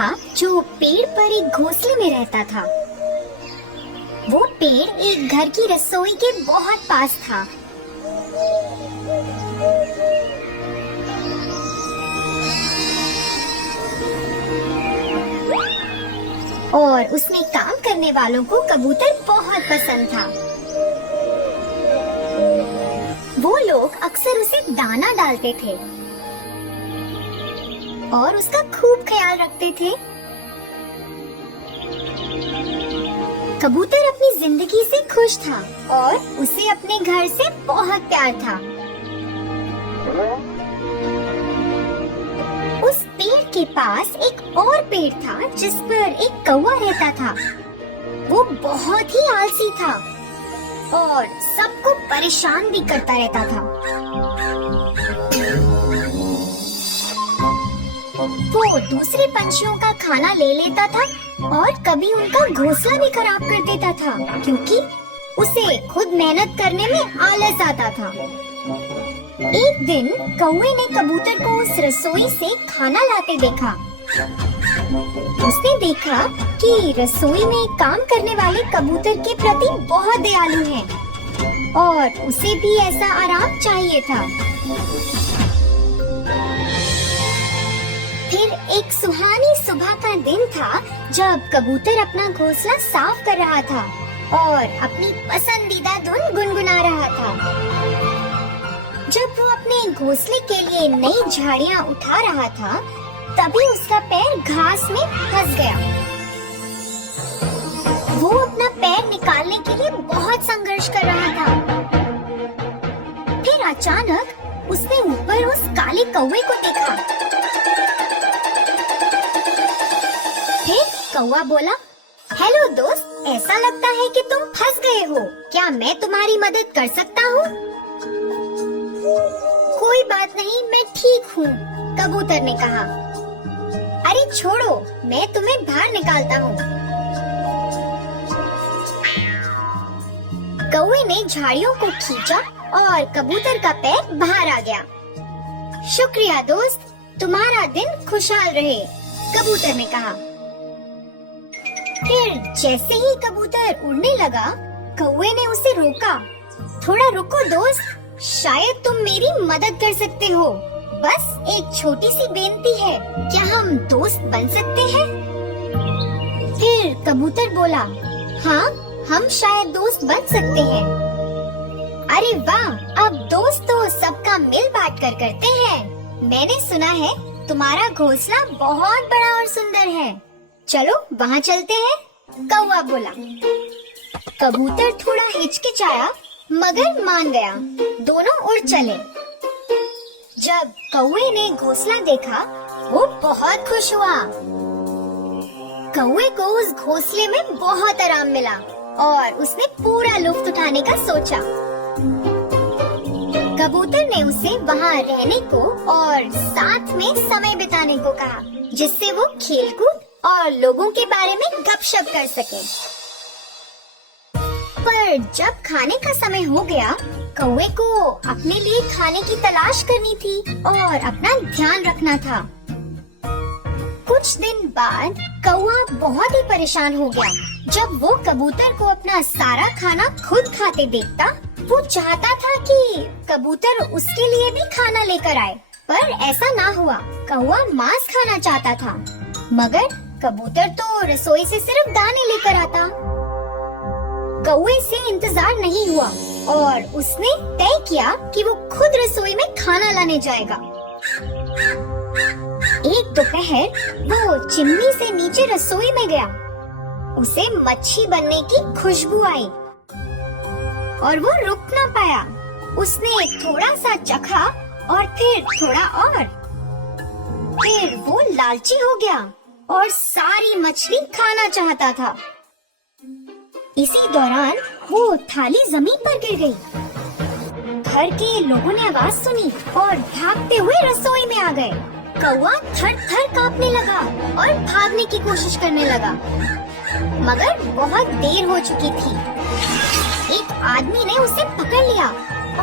था जो पेड़ पर एक घोंसले में रहता था। वो पेड़ एक घर की रसोई के बहुत पास था। और उसमें काम करने वालों को कबूतर बहुत पसंद था। वो लोग अक्सर उसे दाना डालते थे और उसका खूब ख्याल रखते थे। कबूतर अपनी जिंदगी से खुश था और उसे अपने घर से बहुत प्यार था। उस पेड़ के पास एक और पेड़ था जिस पर एक कौवा रहता था। वो बहुत ही आलसी था और सबको परेशान भी करता रहता था। वो दूसरे पंछियों का खाना ले लेता था और कभी उनका घोंसला भी खराब कर देता था क्योंकि उसे खुद मेहनत करने में आलस आता था। एक दिन कौवे ने कबूतर को उस रसोई से खाना लाते देखा। उसने देखा कि रसोई में काम करने वाले कबूतर के प्रति बहुत दयालु हैं और उसे भी ऐसा आराम चाहिए था। फिर एक सुहानी सुबह का दिन था जब कबूतर अपना घोंसला साफ कर रहा था और अपनी पसंदीदा धुन गुनगुना रहा था। जब वो अपने घोंसले के लिए नई झाड़ियाँ उठा रहा था तभी उसका पैर घास में फंस गया। वो अपना पैर निकालने के लिए बहुत संघर्ष कर रहा था। फिर अचानक उसने ऊपर उस काले कौवे को देखा। फिर कौवा बोला, हेलो दोस्त, ऐसा लगता है कि तुम फंस गए हो। क्या मैं तुम्हारी मदद कर सकता हूँ? कोई बात नहीं, मैं ठीक हूँ, कबूतर ने कहा। अरे छोड़ो, मैं तुम्हें बाहर निकालता हूँ। कौवे ने झाड़ियों को खींचा और कबूतर का पैर बाहर आ गया। शुक्रिया दोस्त, तुम्हारा दिन खुशहाल रहे, कबूतर ने कहा। फिर जैसे ही कबूतर उड़ने लगा, कौवे ने उसे रोका। थोड़ा रुको दोस्त, शायद तुम मेरी मदद कर सकते हो। बस एक छोटी सी बेनती है, क्या हम दोस्त बन सकते हैं? फिर कबूतर बोला, हाँ, हम शायद दोस्त बन सकते हैं। अरे वाह, अब दोस्त तो सबका मिल बांट कर करते हैं। मैंने सुना है तुम्हारा घोंसला बहुत बड़ा और सुंदर है। चलो वहाँ चलते हैं, कौवा बोला। कबूतर थोड़ा हिचकिचाया मगर मान गया। दोनों उड़ चले। जब कौवे ने घोंसला देखा वो बहुत खुश हुआ। कौवे को उस घोंसले में बहुत आराम मिला और उसने पूरा लुत्फ उठाने का सोचा। कबूतर ने उसे वहाँ रहने को और साथ में समय बिताने को कहा, जिससे वो खेलकूद और लोगों के बारे में गपशप कर सके। पर जब खाने का समय हो गया, कौवे को अपने लिए खाने की तलाश करनी थी और अपना ध्यान रखना था। कुछ दिन बाद कौवा बहुत ही परेशान हो गया। जब वो कबूतर को अपना सारा खाना खुद खाते देखता, वो चाहता था कि कबूतर उसके लिए भी खाना लेकर आए, पर ऐसा ना हुआ। कौवा मांस खाना चाहता था, मगर कबूतर तो रसोई से सिर्फ दाने लेकर आता। कौवे से इंतजार नहीं हुआ और उसने तय किया कि वो खुद रसोई में खाना लाने जाएगा। एक दोपहर वो चिमनी से नीचे रसोई में गया। उसे मच्छी बनने की खुशबू आई और वो रुक ना पाया। उसने थोड़ा सा चखा और फिर थोड़ा और। फिर वो लालची हो गया और सारी मछली खाना चाहता था। इसी दौरान वो थाली जमीन पर गिर गई। घर के लोगों ने आवाज सुनी और भागते हुए रसोई में आ गए। कौवा थर-थर कांपने लगा और भागने की कोशिश करने लगा, मगर बहुत देर हो चुकी थी। एक आदमी ने उसे पकड़ लिया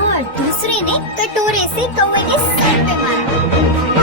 और दूसरे ने कटोरे से कौवे के सर पे मारा।